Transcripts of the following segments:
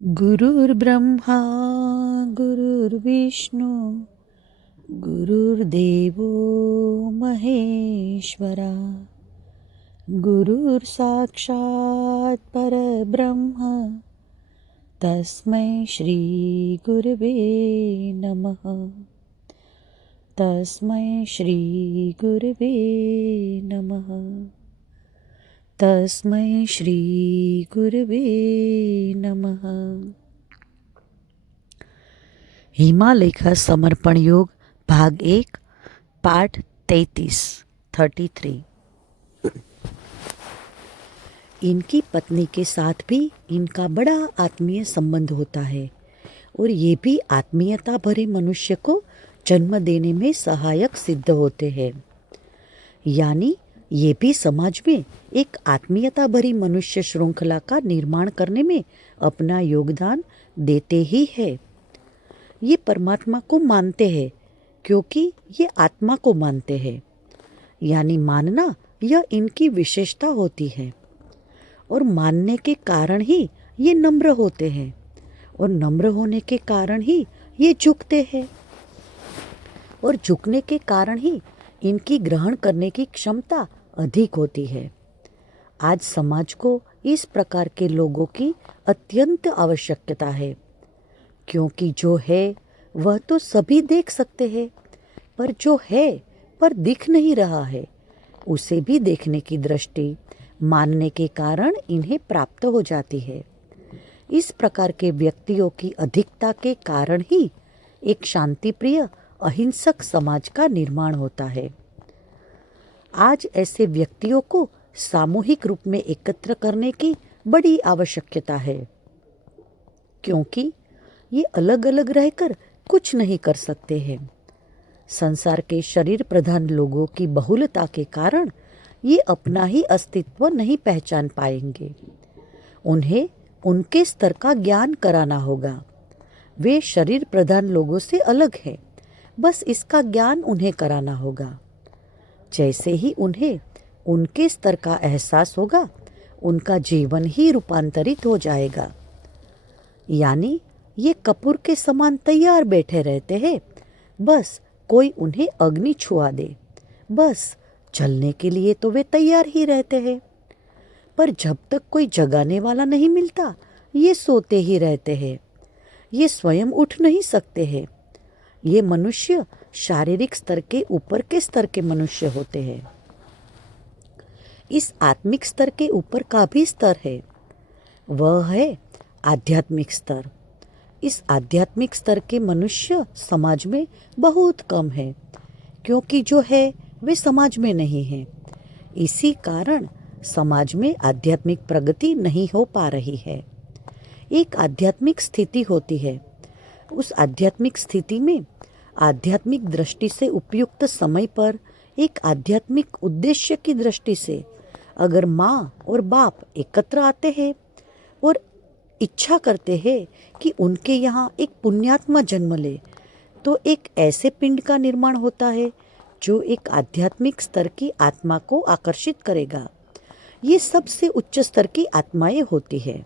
गुरुर्ब्रह्मा गुरुर्विष्णू गुरुर्देवो महेश्वरा गुरुर्साक्षात् परब्रह्म तस्मै श्री गुरवे नमः। तस्मै श्री गुरवे नमः। तस्मै श्री गुरवे नमः। हिमालय समर्पण योग भाग 1 पाठ 33। इनकी पत्नी के साथ भी इनका बड़ा आत्मीय संबंध होता है और ये भी आत्मीयता भरे मनुष्य को जन्म देने में सहायक सिद्ध होते हैं। यानी ये भी समाज में एक आत्मीयता भरी मनुष्य श्रृंखला का निर्माण करने में अपना योगदान देते ही है। ये परमात्मा को मानते हैं क्योंकि ये आत्मा को मानते हैं, यानी मानना यह इनकी विशेषता होती है। और मानने के कारण ही ये नम्र होते हैं और नम्र होने के कारण ही ये झुकते हैं और झुकने के कारण ही इनकी ग्रहण करने की क्षमता अधिक होती है। आज समाज को इस प्रकार के लोगों की अत्यंत आवश्यकता है, क्योंकि जो है वह तो सभी देख सकते हैं, पर जो है पर दिख नहीं रहा है उसे भी देखने की दृष्टि मानने के कारण इन्हें प्राप्त हो जाती है। इस प्रकार के व्यक्तियों की अधिकता के कारण ही एक शांतिप्रिय अहिंसक समाज का निर्माण होता है। आज ऐसे व्यक्तियों को सामूहिक रूप में एकत्र करने की बड़ी आवश्यकता है, क्योंकि ये अलग अलग रहकर कुछ नहीं कर सकते हैं। संसार के शरीर प्रधान लोगों की बहुलता के कारण ये अपना ही अस्तित्व नहीं पहचान पाएंगे। उन्हें उनके स्तर का ज्ञान कराना होगा। वे शरीर प्रधान लोगों से अलग हैं, बस इसका ज्ञान उन्हें कराना होगा। जैसे ही उन्हें उनके स्तर का एहसास होगा, उनका जीवन ही रूपांतरित हो जाएगा। यानी ये कपूर के समान तैयार बैठे रहते हैं, बस कोई उन्हें अग्नि छुआ दे, बस जलने के लिए तो वे तैयार ही रहते हैं। पर जब तक कोई जगाने वाला नहीं मिलता, ये सोते ही रहते हैं। ये स्वयं उठ नहीं सकते हैं। ये मनुष्य शारीरिक स्तर के ऊपर के स्तर के मनुष्य होते हैं। इस आत्मिक स्तर के ऊपर का भी स्तर है, वह है आध्यात्मिक स्तर। इस आध्यात्मिक स्तर के मनुष्य समाज में बहुत कम है, क्योंकि जो है वे समाज में नहीं है। इसी कारण समाज में आध्यात्मिक प्रगति नहीं हो पा रही है। एक आध्यात्मिक स्थिति होती है। उस आध्यात्मिक स्थिति में आध्यात्मिक दृष्टि से उपयुक्त समय पर एक आध्यात्मिक उद्देश्य की दृष्टि से अगर माँ और बाप एकत्र आते हैं और इच्छा करते हैं कि उनके यहाँ एक पुण्यात्मा जन्म ले, तो एक ऐसे पिंड का निर्माण होता है जो एक आध्यात्मिक स्तर की आत्मा को आकर्षित करेगा। ये सबसे उच्च स्तर की आत्माएं होती है।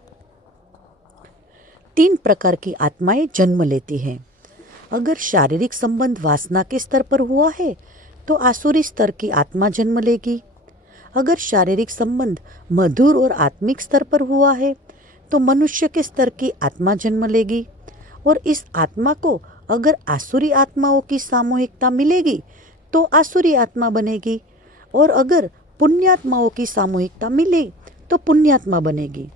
3 प्रकार की आत्माएं जन्म लेती हैं। अगर शारीरिक संबंध वासना के स्तर पर हुआ है तो आसुरी स्तर की आत्मा जन्म लेगी। अगर शारीरिक संबंध मधुर और आत्मिक स्तर पर हुआ है तो मनुष्य के स्तर की आत्मा जन्म लेगी। और इस आत्मा को अगर आसुरी आत्माओं की सामूहिकता मिलेगी तो आसुरी आत्मा बनेगी, और अगर पुण्यात्माओं की सामूहिकता मिले तो पुण्यात्मा बनेगी।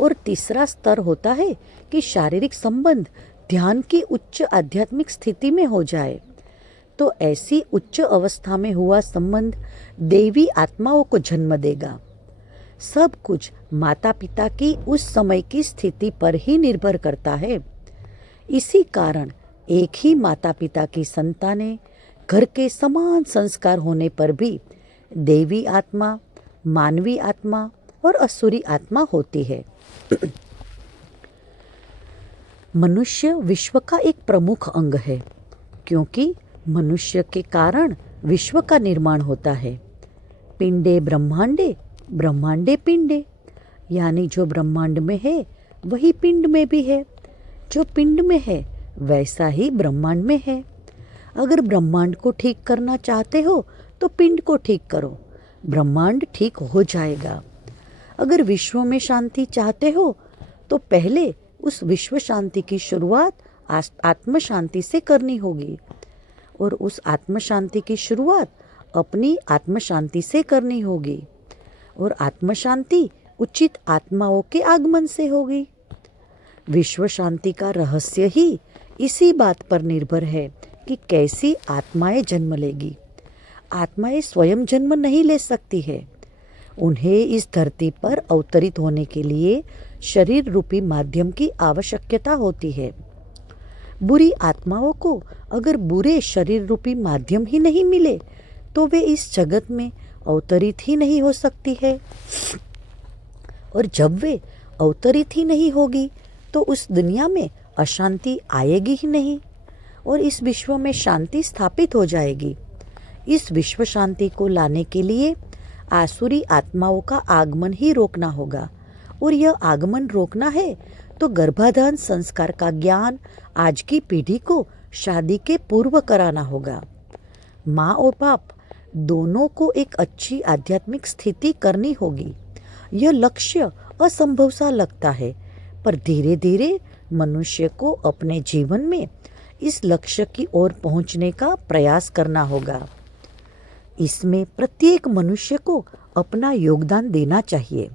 और तीसरा स्तर होता है कि शारीरिक संबंध ध्यान की उच्च आध्यात्मिक स्थिति में हो जाए, तो ऐसी उच्च अवस्था में हुआ संबंध देवी आत्माओं को जन्म देगा। सब कुछ माता पिता की उस समय की स्थिति पर ही निर्भर करता है। इसी कारण एक ही माता पिता की संतानें घर के समान संस्कार होने पर भी देवी आत्मा, मानवी आत्मा और असुरी आत्मा होती है। मनुष्य विश्व का एक प्रमुख अंग है, क्योंकि मनुष्य के कारण विश्व का निर्माण होता है। पिंडे ब्रह्मांडे, ब्रह्मांडे पिंडे, यानी जो ब्रह्मांड में है वही पिंड में भी है। जो पिंड में है वैसा ही ब्रह्मांड में है। अगर ब्रह्मांड को ठीक करना चाहते हो तो पिंड को ठीक करो, ब्रह्मांड ठीक हो जाएगा। अगर विश्व में शांति चाहते हो तो पहले उस विश्व शांति की शुरुआत आत्म शांति से करनी होगी, और उस आत्म शांति की शुरुआत अपनी आत्म शांति से करनी होगी, और आत्म शांति उचित आत्माओं के आगमन से होगी। विश्व शांति का रहस्य ही इसी बात पर निर्भर है कि कैसी आत्माएं जन्म लेगी। आत्माएं स्वयं जन्म नहीं ले सकती है, उन्हें इस धरती पर अवतरित होने के लिए शरीर रूपी माध्यम की आवश्यकता होती है। बुरी आत्माओं को अगर बुरे शरीर रूपी माध्यम ही नहीं मिले तो वे इस जगत में अवतरित ही नहीं हो सकती है, और जब वे अवतरित ही नहीं होगी तो उस दुनिया में अशांति आएगी ही नहीं, और इस विश्व में शांति स्थापित हो जाएगी। इस विश्व शांति को लाने के लिए आसुरी आत्माओं का आगमन ही रोकना होगा, और यह आगमन रोकना है तो गर्भाधान संस्कार का ज्ञान आज की पीढ़ी को शादी के पूर्व कराना होगा। माँ और बाप दोनों को एक अच्छी आध्यात्मिक स्थिति करनी होगी। यह लक्ष्य असंभव सा लगता है, पर धीरे धीरे मनुष्य को अपने जीवन में इस लक्ष्य की ओर पहुंचने का प्रयास करना होगा। इसमें प्रत्येक मनुष्य को अपना योगदान देना चाहिए।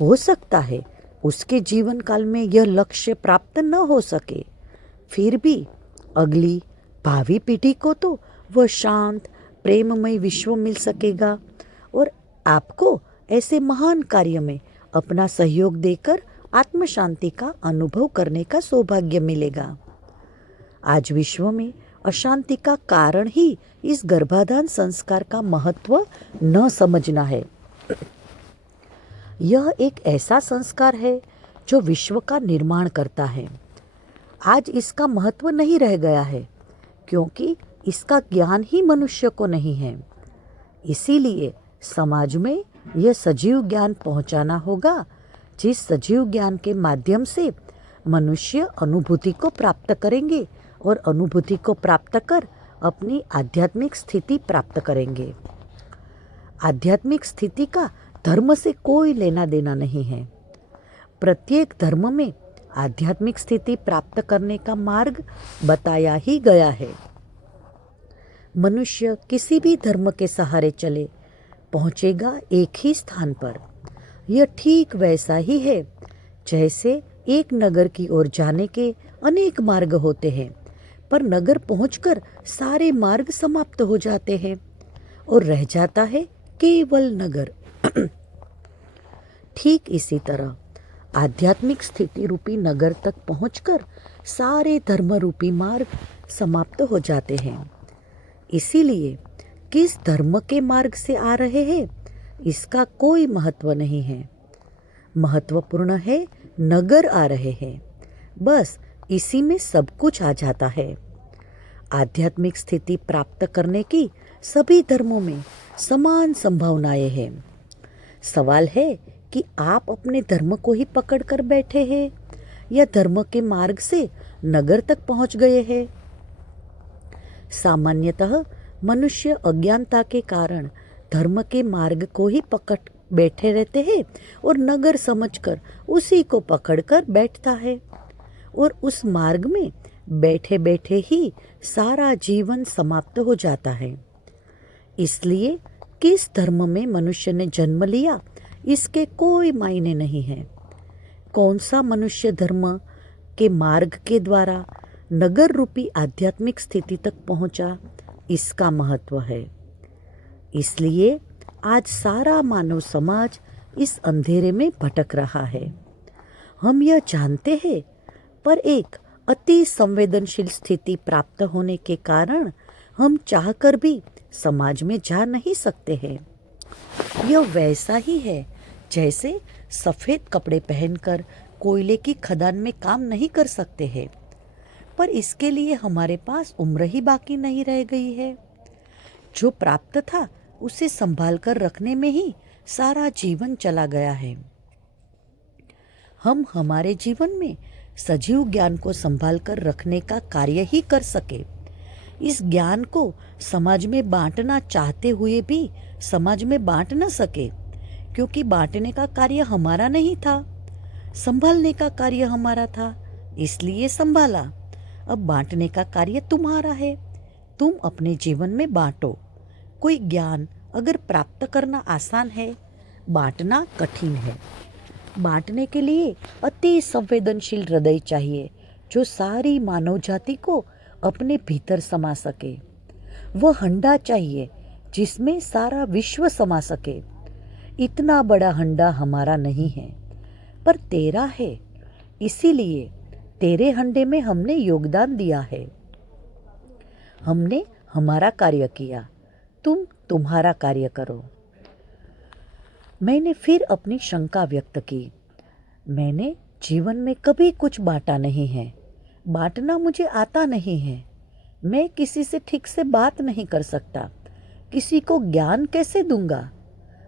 हो सकता है उसके जीवन काल में यह लक्ष्य प्राप्त न हो सके, फिर भी अगली भावी पीढ़ी को तो वह शांत प्रेममय विश्व मिल सकेगा, और आपको ऐसे महान कार्य में अपना सहयोग देकर आत्म शांति का अनुभव करने का सौभाग्य मिलेगा। आज विश्व में अशांति का कारण ही इस गर्भाधान संस्कार का महत्व न समझना है। यह एक ऐसा संस्कार है जो विश्व का निर्माण करता है। आज इसका महत्व नहीं रह गया है, क्योंकि इसका ज्ञान ही मनुष्य को नहीं है। इसीलिए समाज में यह सजीव ज्ञान पहुंचाना होगा, जिस सजीव ज्ञान के माध्यम से मनुष्य अनुभूति को प्राप्त करेंगे, और अनुभूति को प्राप्त कर अपनी आध्यात्मिक स्थिति प्राप्त करेंगे। आध्यात्मिक स्थिति का धर्म से कोई लेना देना नहीं है। प्रत्येक धर्म में आध्यात्मिक स्थिति प्राप्त करने का मार्ग बताया ही गया है। मनुष्य किसी भी धर्म के सहारे चले पहुंचेगा एक ही स्थान पर। यह ठीक वैसा ही है जैसे एक नगर की ओर जाने के अनेक मार्ग होते हैं, पर नगर पहुंचकर सारे मार्ग समाप्त हो जाते हैं और रह जाता है केवल नगर। ठीक इसी तरह आध्यात्मिक स्थिति रूपी नगर तक पहुंचकर सारे धर्म रूपी मार्ग समाप्त हो जाते हैं। इसीलिए किस धर्म के मार्ग से आ रहे हैं इसका कोई महत्व नहीं है। महत्वपूर्ण है नगर आ रहे हैं, बस इसी में सब कुछ आ जाता है। आध्यात्मिक स्थिति प्राप्त करने की सभी धर्मों में समान संभावनाएं हैं। सवाल है कि आप अपने धर्म को ही पकड़ कर बैठे हैं या धर्म के मार्ग से नगर तक पहुंच गए हैं। सामान्यतः मनुष्य अज्ञानता के कारण धर्म के मार्ग को ही पकड़ बैठे रहते हैं और नगर समझकर उसी को पकड़कर बैठता है, और उस मार्ग में बैठे बैठे ही सारा जीवन समाप्त हो जाता है। इसलिए किस धर्म में मनुष्य ने जन्म लिया इसके कोई मायने नहीं है। कौन सा मनुष्य धर्म के मार्ग के द्वारा नगर रूपी आध्यात्मिक स्थिति तक पहुंचा इसका महत्व है। इसलिए आज सारा मानव समाज इस अंधेरे में भटक रहा है। हम यह जानते हैं, पर एक अति संवेदनशील स्थिति प्राप्त होने के कारण हम चाहकर भी समाज में जा नहीं सकते हैं। यह वैसा ही है जैसे सफ़ेद कपड़े पहनकर कोयले की खदान में काम नहीं कर सकते हैं, पर इसके लिए हमारे पास उम्र ही बाकी नहीं रह गई है। जो प्राप्त था उसे संभाल कर रखने में ही सारा जीवन चला गया है। हम हमारे जीवन में सजीव ज्ञान को संभाल कर रखने का कार्य ही कर सके। इस ज्ञान को समाज में बांटना चाहते हुए भी समाज में बांट न सके, क्योंकि बांटने का कार्य हमारा नहीं था, संभालने का कार्य हमारा था, इसलिए संभाला। अब बांटने का कार्य तुम्हारा है, तुम अपने जीवन में बांटो। कोई ज्ञान अगर प्राप्त करना आसान है, बांटना कठिन है। बांटने के लिए अति संवेदनशील हृदय चाहिए, जो सारी मानव जाति को अपने भीतर समा सके। वह हंडा चाहिए जिसमें सारा विश्व समा सके। इतना बड़ा हंडा हमारा नहीं है, पर तेरा है, इसीलिए तेरे हंडे में हमने योगदान दिया है। हमने हमारा कार्य किया, तुम तुम्हारा कार्य करो। मैंने फिर अपनी शंका व्यक्त की। मैंने जीवन में कभी कुछ बांटा नहीं है, बांटना मुझे आता नहीं है। मैं किसी से ठीक से बात नहीं कर सकता, किसी को ज्ञान कैसे दूंगा?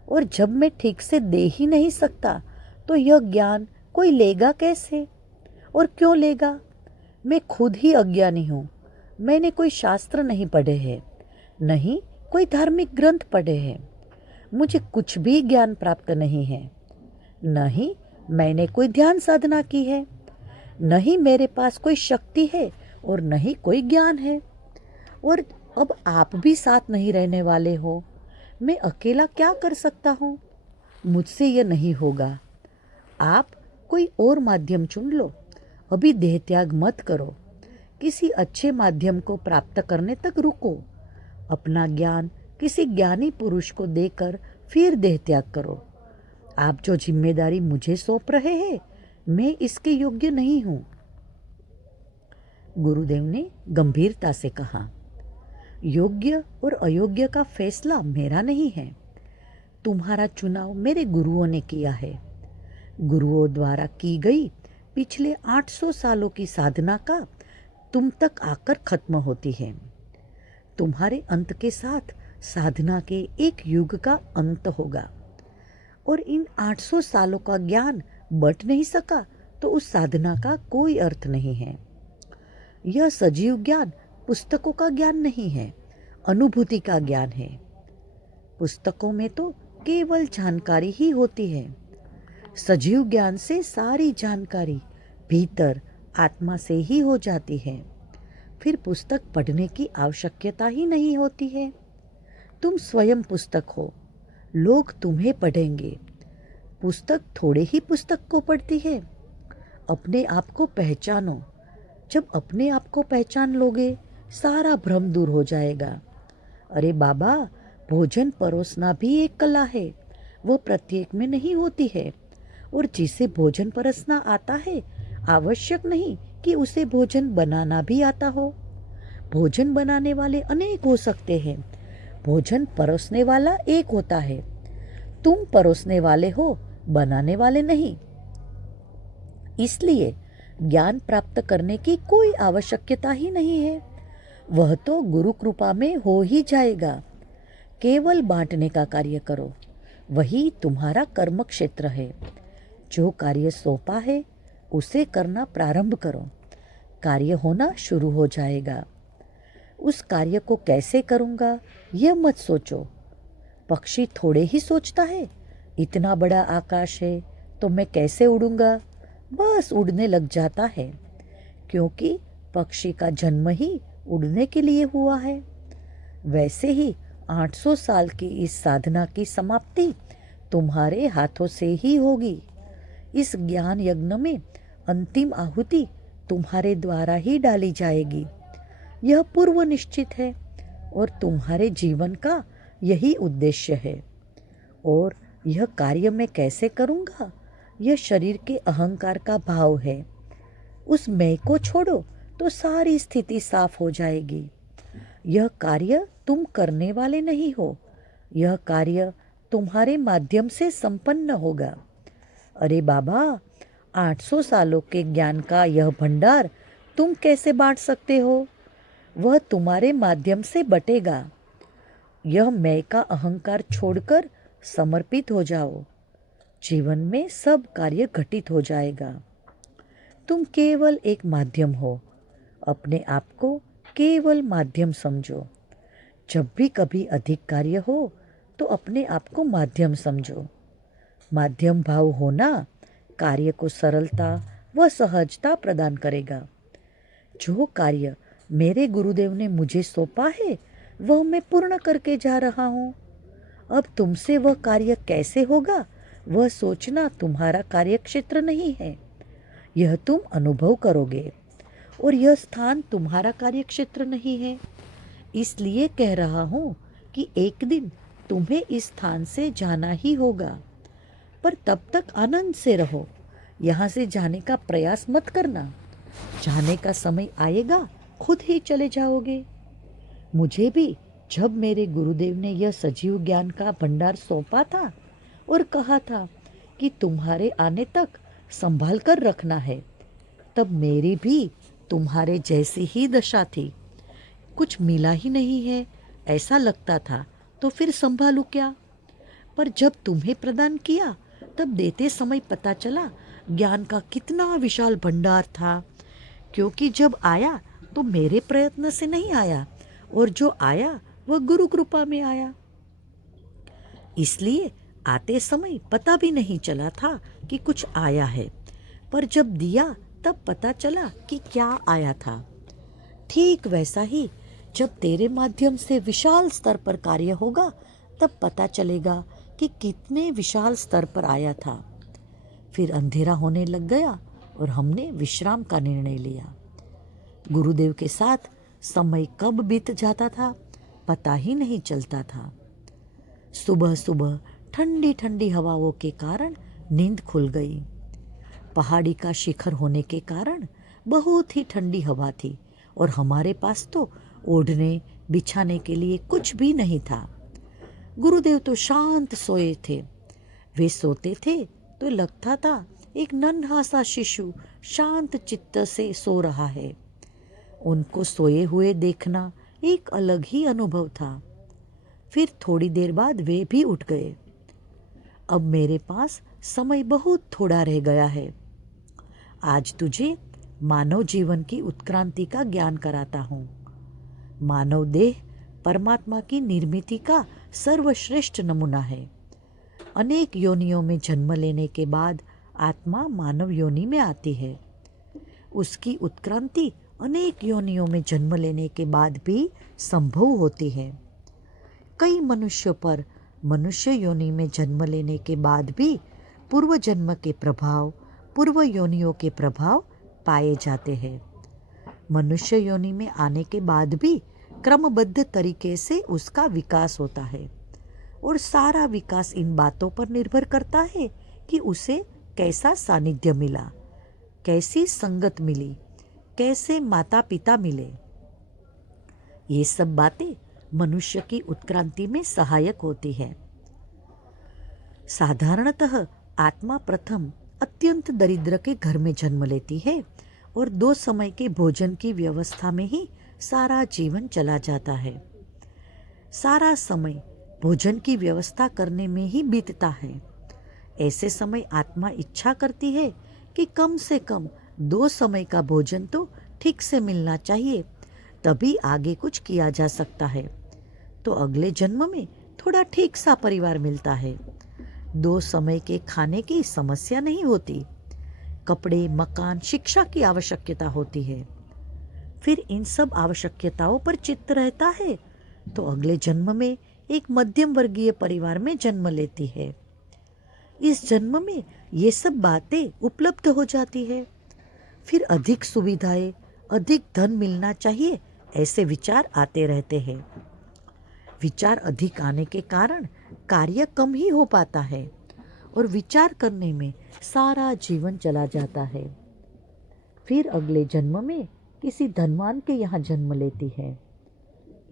और जब मैं ठीक से दे ही नहीं सकता तो यह ज्ञान कोई लेगा कैसे? और क्यों लेगा? मैं खुद ही अज्ञानी हूँ। मैंने कोई शास्त्र नहीं पढ़े हैं, नहीं कोई धार्मिक ग्रंथ पढ़े हैं। मुझे कुछ भी ज्ञान प्राप्त नहीं है, नहीं मैंने कोई ध्यान साधना की है, नहीं मेरे पास कोई शक्ति है और नहीं कोई ज्ञान है। और अब आप भी साथ नहीं रहने वाले हो, मैं अकेला क्या कर सकता हूँ? मुझसे यह नहीं होगा। आप कोई और माध्यम चुन लो, अभी देह त्याग मत करो। किसी अच्छे माध्यम को प्राप्त करने तक रुको। अपना ज्ञान किसी ज्ञानी पुरुष को देकर फिर देह त्याग करो। आप जो जिम्मेदारी मुझे सौंप रहे हैं, मैं इसके योग्य नहीं हूँ। गुरुदेव ने गंभीरता से कहा, योग्य और अयोग्य का फैसला मेरा नहीं है। तुम्हारा चुनाव मेरे गुरुओं ने किया है। गुरुओं द्वारा की गई पिछले 800 सालों की साधना का तुम तक आकर खत्म होती है। तुम्हारे अंत के साथ साधना के एक युग का अंत होगा, और इन 800 सालों का ज्ञान बट नहीं सका तो उस साधना का कोई अर्थ नहीं है। यह सजीव ज्ञान पुस्तकों का ज्ञान नहीं है, अनुभूति का ज्ञान है। पुस्तकों में तो केवल जानकारी ही होती है। सजीव ज्ञान से सारी जानकारी भीतर आत्मा से ही हो जाती है। फिर पुस्तक पढ़ने की आवश्यकता ही नहीं होती है। तुम स्वयं पुस्तक हो, लोग तुम्हें पढ़ेंगे। पुस्तक थोड़े ही पुस्तक को पढ़ती है। अपने आप को पहचानो। जब अपने आप को पहचान लोगे, सारा भ्रम दूर हो जाएगा। अरे बाबा, भोजन परोसना भी एक कला है, वो प्रत्येक में नहीं होती है। और जिसे भोजन परोसना आता है, आवश्यक नहीं कि उसे भोजन बनाना भी आता हो। भोजन बनाने वाले अनेक हो सकते हैं, भोजन परोसने वाला एक होता है। तुम परोसने वाले हो, बनाने वाले नहीं। इसलिए ज्ञान प्राप्त करने की कोई आवश्यकता ही नहीं है, वह तो गुरु कृपा में हो ही जाएगा। केवल बांटने का कार्य करो, वही तुम्हारा कर्म क्षेत्र है। जो कार्य सौंपा है उसे करना प्रारंभ करो, कार्य होना शुरू हो जाएगा। उस कार्य को कैसे करूँगा यह मत सोचो। पक्षी थोड़े ही सोचता है, इतना बड़ा आकाश है तो मैं कैसे उड़ूंगा, बस उड़ने लग जाता है, क्योंकि पक्षी का जन्म ही उड़ने के लिए हुआ है। वैसे ही 800 साल की इस साधना की समाप्ति तुम्हारे हाथों से ही होगी। इस ज्ञान यज्ञ में अंतिम आहुति तुम्हारे द्वारा ही डाली जाएगी। यह पूर्व निश्चित है और तुम्हारे जीवन का यही उद्देश्य है। और यह कार्य मैं कैसे करूँगा, यह शरीर के अहंकार का भाव है। उस मैं को छोड़ो तो सारी स्थिति साफ हो जाएगी। यह कार्य तुम करने वाले नहीं हो, यह कार्य तुम्हारे माध्यम से संपन्न होगा। अरे बाबा, 800 सालों के ज्ञान का यह भंडार तुम कैसे बांट सकते हो? वह तुम्हारे माध्यम से बटेगा। यह मैं का अहंकार छोड़कर समर्पित हो जाओ। जीवन में सब कार्य घटित हो जाएगा। तुम केवल एक माध्यम हो। अपने आप को केवल माध्यम समझो। जब भी कभी अधिक कार्य हो तो अपने आप को माध्यम समझो। माध्यम भाव होना कार्य को सरलता व सहजता प्रदान करेगा। जो कार्य मेरे गुरुदेव ने मुझे सौंपा है वह मैं पूर्ण करके जा रहा हूँ। अब तुमसे वह कार्य कैसे होगा वह सोचना तुम्हारा कार्यक्षेत्र नहीं है। यह तुम अनुभव करोगे और यह स्थान तुम्हारा कार्यक्षेत्र नहीं है। इसलिए कह रहा हूँ कि एक दिन तुम्हें इस स्थान से जाना ही होगा, पर तब तक आनंद से रहो। यहाँ से जाने का प्रयास मत करना। जाने का समय आएगा खुद ही चले जाओगे। मुझे भी जब मेरे गुरुदेव ने यह सजीव ज्ञान का भंडार सौंपा था और कहा था कि तुम्हारे आने तक संभाल कर रखना है, तब मेरी भी तुम्हारे जैसी ही दशा थी। कुछ मिला ही नहीं है ऐसा लगता था, तो फिर संभालूं क्या। पर जब तुम्हें प्रदान किया तब देते समय पता चला ज्ञान का कितना विशाल भंडार था। क्योंकि जब आया तो मेरे प्रयत्न से नहीं आया, और जो आया वह गुरु कृपा में आया। इसलिए आते समय पता भी नहीं चला था कि कुछ आया है, पर जब दिया तब पता चला कि क्या आया था। ठीक वैसा ही जब तेरे माध्यम से विशाल स्तर पर कार्य होगा तब पता चलेगा कि कितने विशाल स्तर पर आया था। फिर अंधेरा होने लग गया और हमने विश्राम का निर्णय लिया। गुरुदेव के साथ समय कब बीत जाता था पता ही नहीं चलता था। सुबह सुबह ठंडी ठंडी हवाओं के कारण नींद खुल गई। पहाड़ी का शिखर होने के कारण बहुत ही ठंडी हवा थी और हमारे पास तो ओढ़ने बिछाने के लिए कुछ भी नहीं था। गुरुदेव तो शांत सोए थे। वे सोते थे तो लगता था एक नन्हा सा शिशु शांत चित्त से सो रहा है। उनको सोए हुए देखना एक अलग ही अनुभव था। फिर थोड़ी देर बाद वे भी उठ गए। अब मेरे पास समय बहुत थोड़ा रह गया है। आज तुझे मानव जीवन की उत्क्रांति का ज्ञान कराता हूँ। मानव देह परमात्मा की निर्मिति का सर्वश्रेष्ठ नमूना है। अनेक योनियों में जन्म लेने के बाद आत्मा मानव योनि में आती है। उसकी उत्क्रांति अनेक योनियों में जन्म लेने के बाद भी संभव होती है। कई मनुष्यों पर मनुष्य योनि में जन्म लेने के बाद भी पूर्व जन्म के प्रभाव, पूर्व योनियों के प्रभाव पाए जाते हैं। मनुष्य योनि में आने के बाद भी क्रमबद्ध तरीके से उसका विकास होता है, और सारा विकास इन बातों पर निर्भर करता है कि उसे कैसा सानिध्य मिला, कैसी संगत मिली, कैसे माता पिता मिले। ये सब बातें मनुष्य की उत्क्रांति में सहायक होती है। साधारणतः आत्मा प्रथम अत्यंत दरिद्र के घर में जन्म लेती है और 2 समय के भोजन की व्यवस्था में ही सारा जीवन चला जाता है। सारा समय भोजन की व्यवस्था करने में ही बीतता है। ऐसे समय आत्मा इच्छा करती है कि कम से कम 2 समय का भोजन तो ठीक से मिलना चाहिए, तभी आगे कुछ किया जा सकता है। तो अगले जन्म में थोड़ा ठीक सा परिवार मिलता है। 2 समय के खाने की समस्या नहीं होती। कपड़े, मकान, शिक्षा की आवश्यकता होती है। फिर इन सब आवश्यकताओं पर चित्त रहता है तो अगले जन्म में एक मध्यम वर्गीय परिवार में जन्म लेती है। इस जन्म में ये सब बातें उपलब्ध हो जाती है। फिर अधिक सुविधाएं, अधिक धन मिलना चाहिए, ऐसे विचार आते रहते हैं। विचार अधिक आने के कारण कार्य कम ही हो पाता है और विचार करने में सारा जीवन चला जाता है। फिर अगले जन्म में किसी धनवान के यहाँ जन्म लेती है।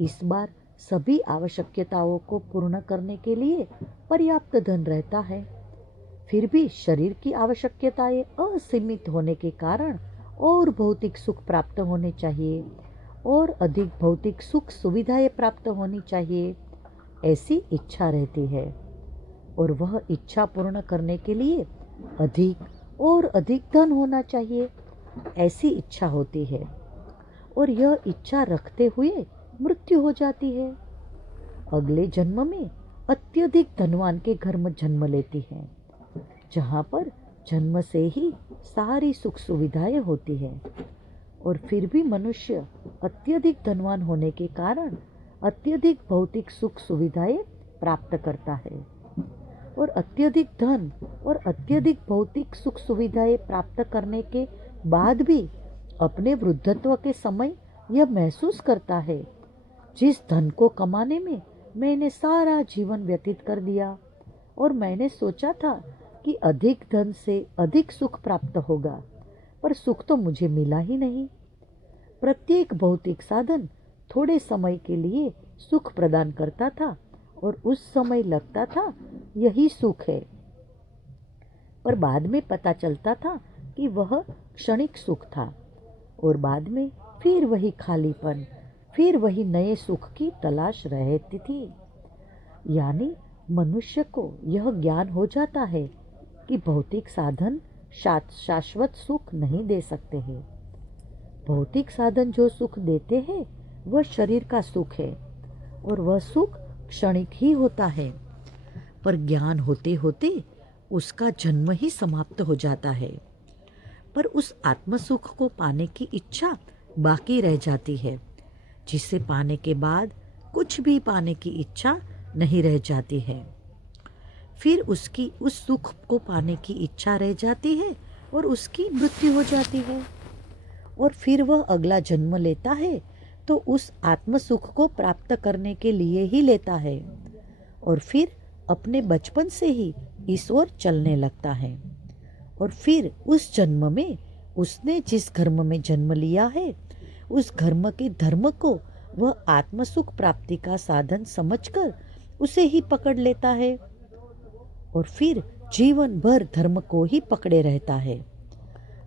इस बार सभी आवश्यकताओं को पूर्ण करने के लिए पर्याप्त धन रहता है। फिर भी शरीर की आवश्यकताएं असीमित होने के कारण और भौतिक सुख प्राप्त होने चाहिए और अधिक भौतिक सुख सुविधाएं प्राप्त होनी चाहिए, ऐसी इच्छा रहती है। और वह इच्छा पूर्ण करने के लिए अधिक और अधिक धन होना चाहिए, ऐसी इच्छा होती है। और यह इच्छा रखते हुए मृत्यु हो जाती है। अगले जन्म में अत्यधिक धनवान के घर में जन्म लेती है, जहाँ पर जन्म से ही सारी सुख सुविधाएं होती है। और फिर भी मनुष्य अत्यधिक धनवान होने के कारण अत्यधिक भौतिक सुख सुविधाएं प्राप्त करता है। और अत्यधिक धन और अत्यधिक भौतिक सुख सुविधाएं प्राप्त करने के बाद भी अपने वृद्धत्व के समय यह महसूस करता है, जिस धन को कमाने में मैंने सारा जीवन व्यतीत कर दिया और मैंने सोचा था कि अधिक धन से अधिक सुख प्राप्त होगा, पर सुख तो मुझे मिला ही नहीं। प्रत्येक भौतिक साधन थोड़े समय के लिए सुख प्रदान करता था और उस समय लगता था यही सुख है, पर बाद में पता चलता था कि वह क्षणिक सुख था। और बाद में फिर वही खालीपन, फिर वही नए सुख की तलाश रहती थी। यानी मनुष्य को यह ज्ञान हो जाता है कि भौतिक साधन शाश्वत सुख नहीं दे सकते हैं। भौतिक साधन जो सुख देते हैं वह शरीर का सुख है और वह सुख क्षणिक ही होता है, पर ज्ञान होते होते उसका जन्म ही समाप्त हो जाता है। पर उस आत्म सुख को पाने की इच्छा बाकी रह जाती है, जिसे पाने के बाद कुछ भी पाने की इच्छा नहीं रह जाती है। फिर उसकी उस सुख को पाने की इच्छा रह जाती है और उसकी मृत्यु हो जाती है। और फिर वह अगला जन्म लेता है तो उस आत्म सुख को प्राप्त करने के लिए ही लेता है और फिर अपने बचपन से ही इस ओर चलने लगता है। और फिर उस जन्म में उसने जिस धर्म में जन्म लिया है उस धर्म के धर्म को वह आत्म सुख प्राप्ति का साधन समझकर उसे ही पकड़ लेता है और फिर जीवन भर धर्म को ही पकड़े रहता है।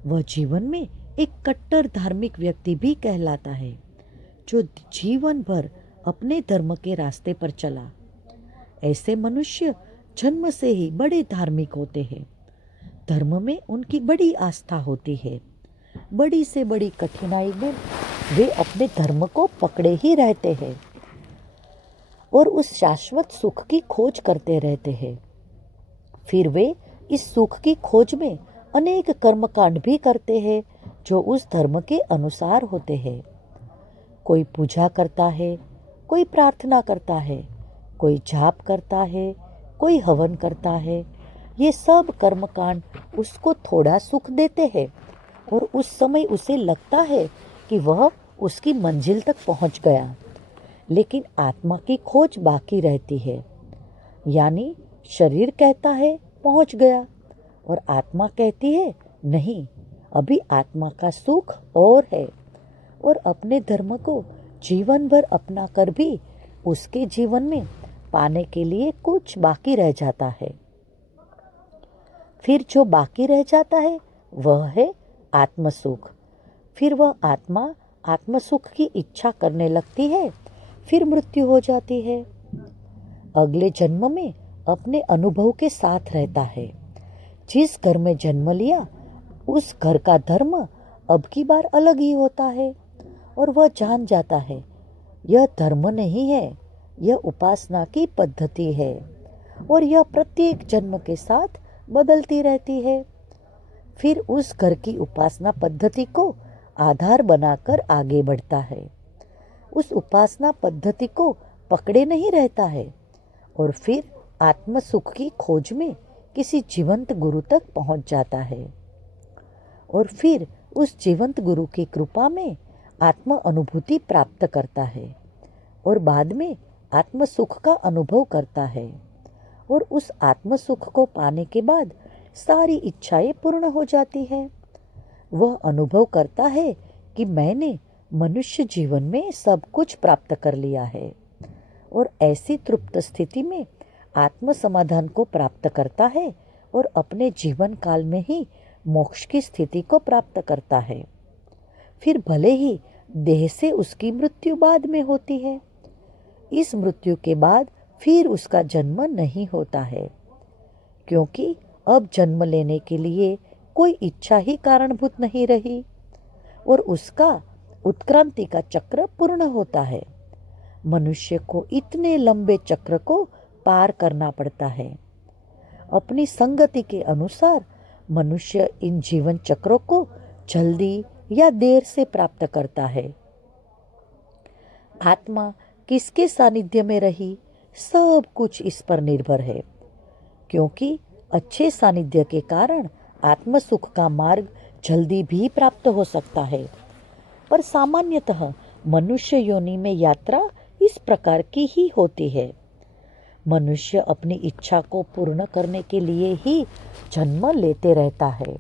वह जीवन में एक कट्टर धार्मिक व्यक्ति भी कहलाता है, जो जीवन भर अपने धर्म के रास्ते पर चला। ऐसे मनुष्य जन्म से ही बड़े धार्मिक होते हैं। धर्म में उनकी बड़ी आस्था होती है। बड़ी से बड़ी कठिनाई में वे अपने धर्म को पकड़े ही रहते हैं और उस शाश्वत सुख की खोज करते रहते हैं। फिर वे इस सुख की खोज में अनेक कर्मकांड भी करते हैं जो उस धर्म के अनुसार होते हैं। कोई पूजा करता है, कोई प्रार्थना करता है, कोई जाप करता है, कोई हवन करता है। ये सब कर्मकांड उसको थोड़ा सुख देते हैं और उस समय उसे लगता है कि वह उसकी मंजिल तक पहुंच गया, लेकिन आत्मा की खोज बाकी रहती है। यानी शरीर कहता है पहुंच गया और आत्मा कहती है नहीं, अभी आत्मा का सुख और है। और अपने धर्म को जीवन भर अपना कर भी उसके जीवन में पाने के लिए कुछ बाकी रह जाता है। फिर जो बाकी रह जाता है वह है आत्म सुख। फिर वह आत्मा आत्म सुख की इच्छा करने लगती है, फिर मृत्यु हो जाती है। अगले जन्म में अपने अनुभव के साथ रहता है। जिस घर में जन्म लिया उस घर का धर्म अब की बार अलग ही होता है और वह जान जाता है यह धर्म नहीं है, यह उपासना की पद्धति है और यह प्रत्येक जन्म के साथ बदलती रहती है। फिर उस घर की उपासना पद्धति को आधार बनाकर आगे बढ़ता है। उस उपासना पद्धति को पकड़े नहीं रहता है और फिर आत्म सुख की खोज में किसी जीवंत गुरु तक पहुंच जाता है और फिर उस जीवंत गुरु की कृपा में आत्म अनुभूति प्राप्त करता है और बाद में आत्म सुख का अनुभव करता है। और उस आत्म सुख को पाने के बाद सारी इच्छाएं पूर्ण हो जाती है। वह अनुभव करता है कि मैंने मनुष्य जीवन में सब कुछ प्राप्त कर लिया है और ऐसी तृप्त स्थिति में आत्म समाधान को प्राप्त करता है और अपने जीवन काल में ही मोक्ष की स्थिति को प्राप्त करता है। फिर भले ही देह से उसकी मृत्यु बाद में होती है, इस मृत्यु के बाद फिर उसका जन्म नहीं होता है। क्योंकि अब जन्म लेने के लिए कोई इच्छा ही कारणभूत नहीं रही और उसका उत्क्रांति का चक्र पूर्ण होता है। मनुष्य को इतने लंबे चक्र को पार करना पड़ता है। अपनी संगति के अनुसार मनुष्य इन जीवन चक्रों को जल्दी या देर से प्राप्त करता है। आत्मा किसके सानिध्य में रही, सब कुछ इस पर निर्भर है, क्योंकि अच्छे सानिध्य के कारण आत्म सुख का मार्ग जल्दी भी प्राप्त हो सकता है। पर सामान्यतः मनुष्य योनि में यात्रा इस प्रकार की ही होती है। मनुष्य अपनी इच्छा को पूर्ण करने के लिए ही जन्म लेते रहता है।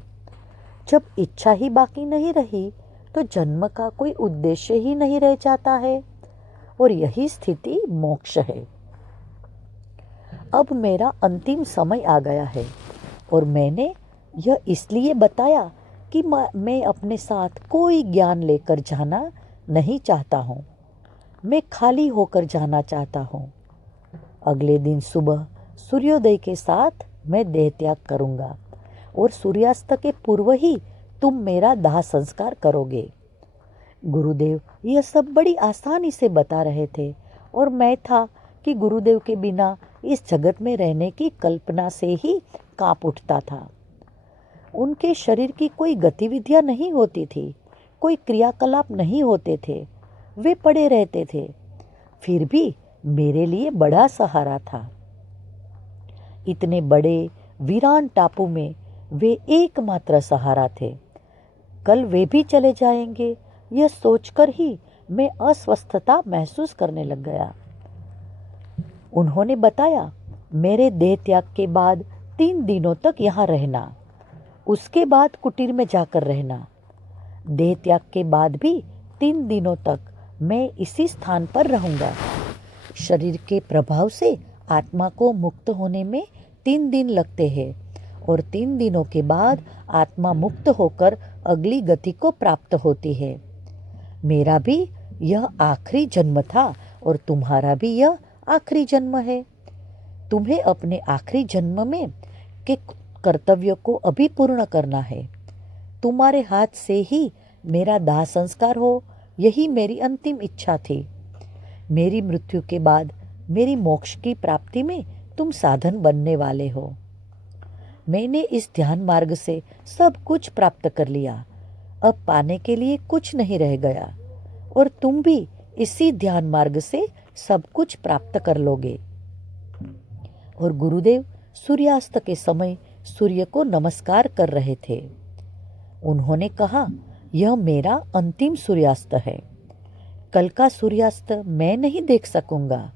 जब इच्छा ही बाकी नहीं रही तो जन्म का कोई उद्देश्य ही नहीं रह जाता है और यही स्थिति मोक्ष है। अब मेरा अंतिम समय आ गया है और मैंने यह इसलिए बताया कि मैं अपने साथ कोई ज्ञान लेकर जाना नहीं चाहता हूँ। मैं खाली होकर जाना चाहता हूँ। अगले दिन सुबह सूर्योदय के साथ मैं देह त्याग करूँगा और सूर्यास्त के पूर्व ही तुम मेरा दाह संस्कार करोगे। गुरुदेव यह सब बड़ी आसानी से बता रहे थे और मैं था कि गुरुदेव के बिना इस जगत में रहने की कल्पना से ही कांप उठता था। उनके शरीर की कोई गतिविधियां नहीं होती थी, कोई क्रियाकलाप नहीं होते थे, वे पड़े रहते थे, फिर भी मेरे लिए बड़ा सहारा था। इतने बड़े वीरान टापू में वे एकमात्र सहारा थे। कल वे भी चले जाएंगे, यह सोचकर ही मैं अस्वस्थता महसूस करने लग गया। उन्होंने बताया, मेरे देह त्याग के बाद 3 दिनों तक यहाँ रहना, उसके बाद कुटीर में जाकर रहना। देह त्याग के बाद भी 3 दिनों तक मैं इसी स्थान पर रहूँगा। शरीर के प्रभाव से आत्मा को मुक्त होने में 3 दिन लगते हैं और 3 दिनों के बाद आत्मा मुक्त होकर अगली गति को प्राप्त होती है। मेरा भी यह आखिरी जन्म था और तुम्हारा भी यह आखिरी जन्म है। तुम्हें अपने आखिरी जन्म में के कर्तव्य को अभी पूर्ण करना है। तुम्हारे हाथ से ही मेरा दाह संस्कार हो, यही मेरी अंतिम इच्छा थी। मेरी मृत्यु के बाद मेरी मोक्ष की प्राप्ति में तुम साधन बनने वाले हो। मैंने इस ध्यान मार्ग से सब कुछ प्राप्त कर लिया, अब पाने के लिए कुछ नहीं रह गया और तुम भी इसी ध्यान मार्ग से सब कुछ प्राप्त कर लोगे। और गुरुदेव सूर्यास्त के समय सूर्य को नमस्कार कर रहे थे। उन्होंने कहा, यह मेरा अंतिम सूर्यास्त है। कल का सूर्यास्त मैं नहीं देख सकूंगा।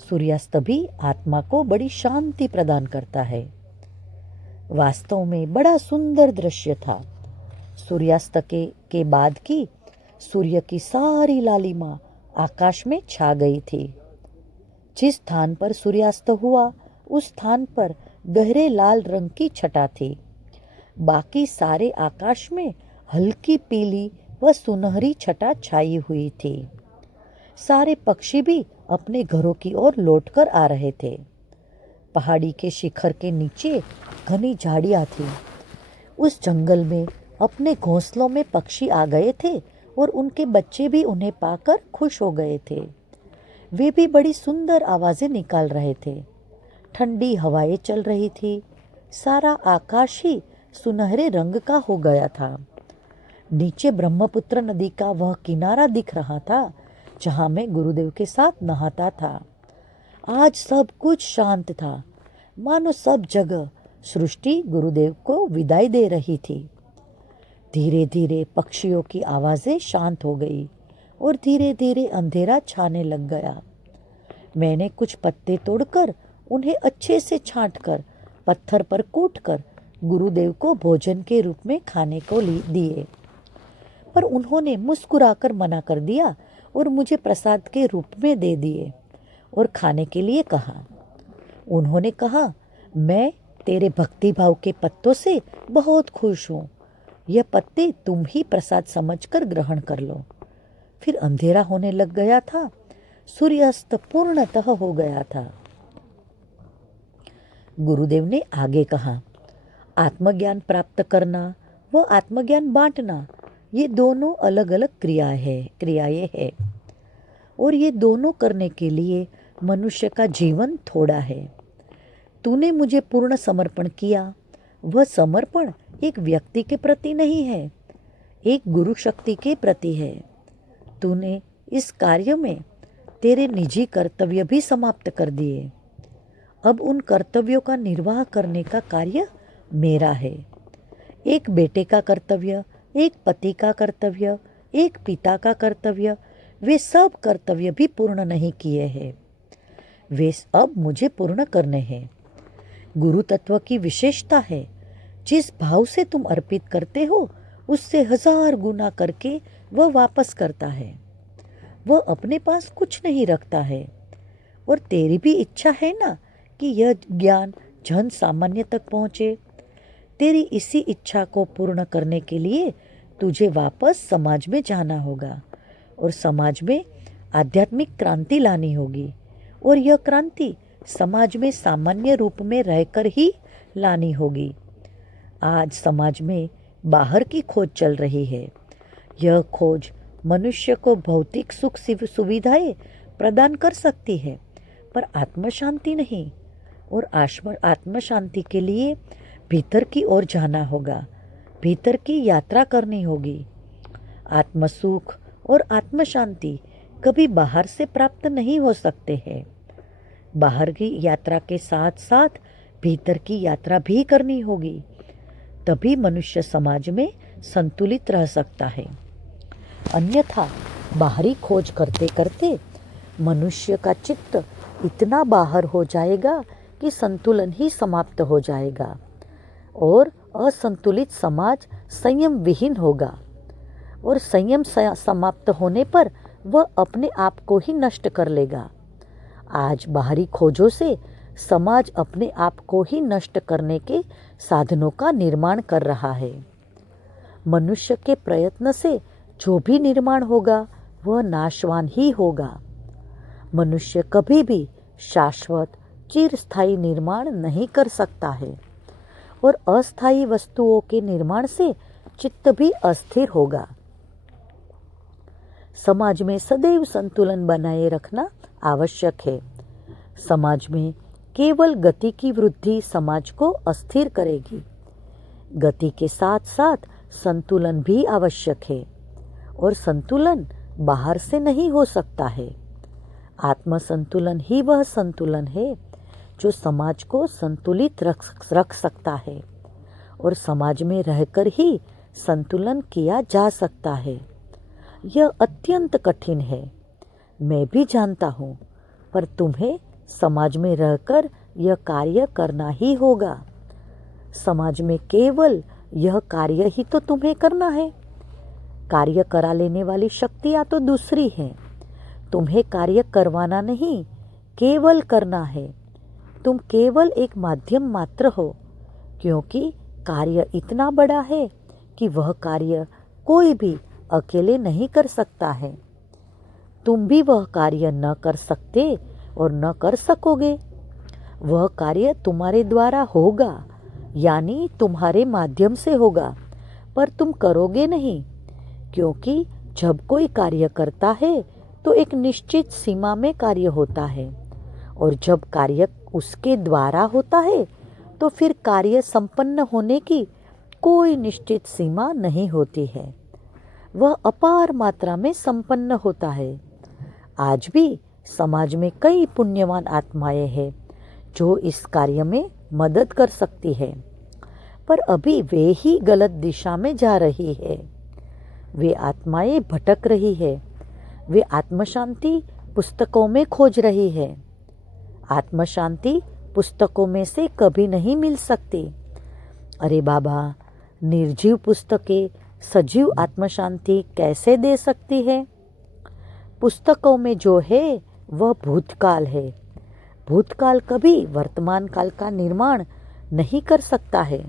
सूर्यास्त भी आत्मा को बड़ी शांति प्रदान करता है। वास्तव में बड़ा सुंदर दृश्य था। सूर्यास्त के बाद की सूर्य की सारी लालिमा आकाश में छा गई थी। जिस स्थान पर सूर्यास्त हुआ उस स्थान पर गहरे लाल रंग की छटा थी। बाकी सारे आकाश में हल्की पीली व सुनहरी छटा छाई हुई थी। सारे पक्षी भी अपने घरों की ओर लौटकर आ रहे थे। पहाड़ी के शिखर के नीचे घनी झाड़ियां थी। उस जंगल में अपने घोंसलों में पक्षी आ गए थे और उनके बच्चे भी उन्हें पाकर खुश हो गए थे। वे भी बड़ी सुंदर आवाजें निकाल रहे थे। ठंडी हवाएं चल रही थी। सारा आकाश ही सुनहरे रंग का हो गया था। नीचे ब्रह्मपुत्र नदी का वह किनारा दिख रहा था जहां मैं गुरुदेव के साथ नहाता था। आज सब कुछ शांत था, मानो सब जगह सृष्टि गुरुदेव को विदाई दे रही थी। धीरे धीरे पक्षियों की आवाजें शांत हो गई और धीरे धीरे अंधेरा छाने लग गया। मैंने कुछ पत्ते तोड़कर उन्हें अच्छे से छांटकर पत्थर पर कूटकर गुरुदेव को भोजन के रूप में खाने को दिए, पर उन्होंने मुस्कुराकर मना कर दिया और मुझे प्रसाद के रूप में दे दिए और खाने के लिए कहा। उन्होंने कहा, मैं तेरे भक्ति भाव के पत्तों से बहुत खुश हूँ। यह पत्ते तुम ही प्रसाद समझकर ग्रहण कर लो। फिर अंधेरा होने लग गया था। सूर्यास्त पूर्णतः हो गया था। गुरुदेव ने आगे कहा, आत्मज्ञान प्राप्त करना व आत्मज्ञान बांटना ये दोनों अलग अलग क्रियाएं हैं और ये दोनों करने के लिए मनुष्य का जीवन थोड़ा है। तूने मुझे पूर्ण समर्पण किया, वह समर्पण एक व्यक्ति के प्रति नहीं है, एक गुरु शक्ति के प्रति है। तूने इस कार्य में तेरे निजी कर्तव्य भी समाप्त कर दिए। अब उन कर्तव्यों का निर्वाह करने का कार्य मेरा है। एक बेटे का कर्तव्य, एक पति का कर्तव्य, एक पिता का कर्तव्य, वे सब कर्तव्य भी पूर्ण नहीं किए हैं। वे अब मुझे पूर्ण करने हैं। गुरु तत्व की विशेषता है, जिस भाव से तुम अर्पित करते हो उससे 1000 गुना करके वह वापस करता है। वह अपने पास कुछ नहीं रखता है। और तेरी भी इच्छा है ना कि यह ज्ञान जन सामान्य तक पहुँचे। तेरी इसी इच्छा को पूर्ण करने के लिए तुझे वापस समाज में जाना होगा और समाज में आध्यात्मिक क्रांति लानी होगी। और यह क्रांति समाज में सामान्य रूप में रहकर ही लानी होगी। आज समाज में बाहर की खोज चल रही है। यह खोज मनुष्य को भौतिक सुख सुविधाएं प्रदान कर सकती है, पर आत्मशांति नहीं। और आत्मशांति के लिए भीतर की ओर जाना होगा, भीतर की यात्रा करनी होगी। आत्मसुख और आत्मशांति कभी बाहर से प्राप्त नहीं हो सकते हैं। बाहर की यात्रा के साथ साथ भीतर की यात्रा भी करनी होगी, तभी मनुष्य समाज में संतुलित रह सकता है। अन्यथा बाहरी खोज करते करते मनुष्य का चित्त इतना बाहर हो जाएगा कि संतुलन ही समाप्त हो जाएगा और असंतुलित समाज संयम विहीन होगा। और संयम समाप्त होने पर वह अपने आप को ही नष्ट कर लेगा। आज बाहरी खोजों से समाज अपने आप को ही नष्ट करने के साधनों का निर्माण कर रहा है। मनुष्य के प्रयत्न से जो भी निर्माण होगा वह नाशवान ही होगा। मनुष्य कभी भी शाश्वत चिरस्थायी निर्माण नहीं कर सकता है और अस्थायी वस्तुओं के निर्माण से चित्त भी अस्थिर होगा। समाज में सदैव संतुलन बनाए रखना आवश्यक है। समाज में केवल गति की वृद्धि समाज को अस्थिर करेगी। गति के साथ साथ संतुलन भी आवश्यक है और संतुलन बाहर से नहीं हो सकता है। आत्म संतुलन ही वह संतुलन है जो समाज को संतुलित रख सकता है और समाज में रहकर ही संतुलन किया जा सकता है। यह अत्यंत कठिन है, मैं भी जानता हूँ, पर तुम्हें समाज में रहकर यह कार्य करना ही होगा। समाज में केवल यह कार्य ही तो तुम्हें करना है। कार्य करा लेने वाली शक्तियाँ तो दूसरी हैं। तुम्हें कार्य करवाना नहीं, केवल करना है। तुम केवल एक माध्यम मात्र हो, क्योंकि कार्य इतना बड़ा है कि वह कार्य कोई भी अकेले नहीं कर सकता है। तुम भी वह कार्य न कर सकते और न कर सकोगे। वह कार्य तुम्हारे द्वारा होगा, यानी तुम्हारे माध्यम से होगा, पर तुम करोगे नहीं, क्योंकि जब कोई कार्य करता है तो एक निश्चित सीमा में कार्य होता है और जब कार्य उसके द्वारा होता है तो फिर कार्य संपन्न होने की कोई निश्चित सीमा नहीं होती है। वह अपार मात्रा में संपन्न होता है। आज भी समाज में कई पुण्यवान आत्माएं हैं जो इस कार्य में मदद कर सकती है, पर अभी वे ही गलत दिशा में जा रही है। वे आत्माएं भटक रही है। वे आत्मशांति पुस्तकों में खोज रही है। आत्मशांति पुस्तकों में से कभी नहीं मिल सकती। अरे बाबा, निर्जीव पुस्तकें सजीव आत्मशांति कैसे दे सकती है? पुस्तकों में जो है वह भूतकाल है। भूतकाल कभी वर्तमान काल का निर्माण नहीं कर सकता है।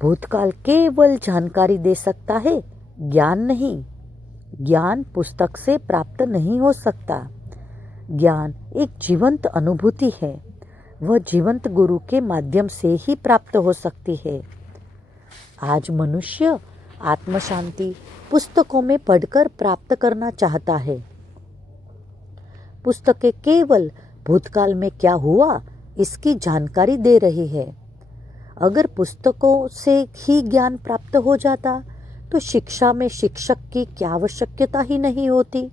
भूतकाल केवल जानकारी दे सकता है, ज्ञान नहीं। ज्ञान पुस्तक से प्राप्त नहीं हो सकता। ज्ञान एक जीवंत अनुभूति है। वह जीवंत गुरु के माध्यम से ही प्राप्त हो सकती है। आज मनुष्य आत्म शांति पुस्तकों में पढ़कर प्राप्त करना चाहता है। पुस्तकें केवल भूतकाल में क्या हुआ इसकी जानकारी दे रही है। अगर पुस्तकों से ही ज्ञान प्राप्त हो जाता तो शिक्षा में शिक्षक की क्या आवश्यकता ही नहीं होती,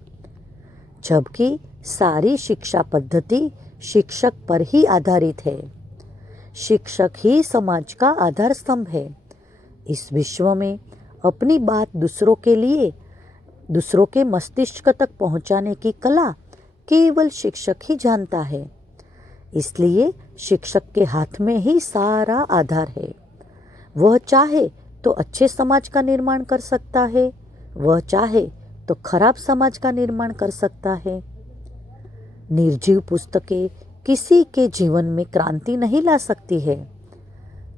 जबकि सारी शिक्षा पद्धति शिक्षक पर ही आधारित है। शिक्षक ही समाज का आधार स्तंभ है। इस विश्व में अपनी बात दूसरों के मस्तिष्क तक पहुंचाने की कला केवल शिक्षक ही जानता है। इसलिए शिक्षक के हाथ में ही सारा आधार है। वह चाहे तो अच्छे समाज का निर्माण कर सकता है, वह चाहे तो खराब समाज का निर्माण कर सकता है। निर्जीव पुस्तकें किसी के जीवन में क्रांति नहीं ला सकती है।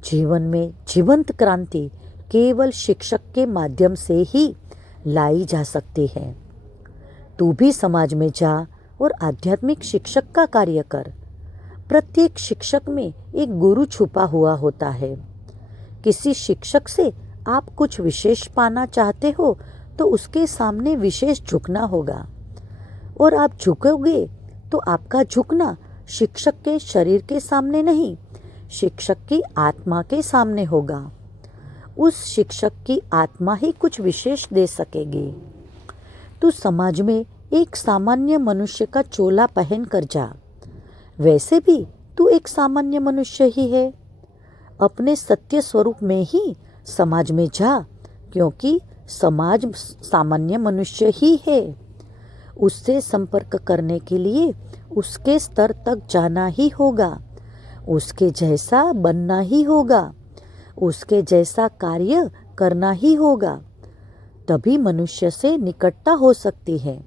जीवन में जीवंत क्रांति केवल शिक्षक के माध्यम से ही लाई जा सकती है। तू भी समाज में जा और आध्यात्मिक शिक्षक का कार्य कर। प्रत्येक शिक्षक में एक गुरु छुपा हुआ होता है। किसी शिक्षक से आप कुछ विशेष पाना चाहते हो तो उसके सामने विशेष झुकना होगा, और आप झुकोगे तो आपका झुकना शिक्षक के शरीर के सामने नहीं, शिक्षक की आत्मा के सामने होगा। उस शिक्षक की आत्मा ही कुछ विशेष दे सकेगी। तू समाज में एक सामान्य मनुष्य का चोला पहन कर जा, वैसे भी तू एक सामान्य मनुष्य ही है। अपने सत्य स्वरूप में ही समाज में जा, क्योंकि समाज सामान्य मनुष्य ही है। उससे संपर्क करने के लिए उसके स्तर तक जाना ही होगा, उसके जैसा बनना ही होगा, उसके जैसा कार्य करना ही होगा, तभी मनुष्य से निकटता हो सकती है।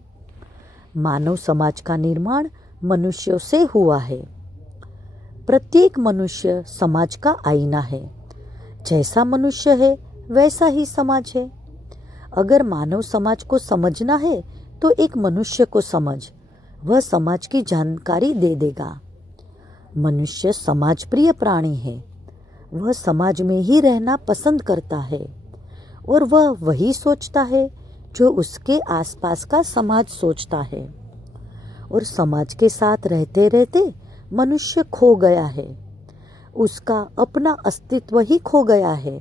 मानव समाज का निर्माण मनुष्यों से हुआ है। प्रत्येक मनुष्य समाज का आईना है। जैसा मनुष्य है वैसा ही समाज है। अगर मानव समाज को समझना है तो एक मनुष्य को समझ, वह समाज की जानकारी दे देगा। मनुष्य समाज प्रिय प्राणी है। वह समाज में ही रहना पसंद करता है, और वह वही सोचता है जो उसके आसपास का समाज सोचता है। और समाज के साथ रहते रहते मनुष्य खो गया है। उसका अपना अस्तित्व ही खो गया है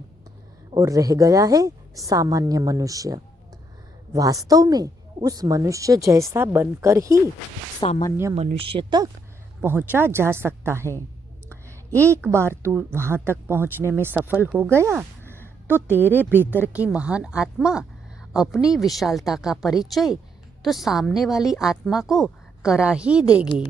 और रह गया है सामान्य मनुष्य। वास्तव में उस मनुष्य जैसा बनकर ही सामान्य मनुष्य तक पहुंचा जा सकता है। एक बार तू वहां तक पहुंचने में सफल हो गया तो तेरे भीतर की महान आत्मा अपनी विशालता का परिचय तो सामने वाली आत्मा को करा ही देगी।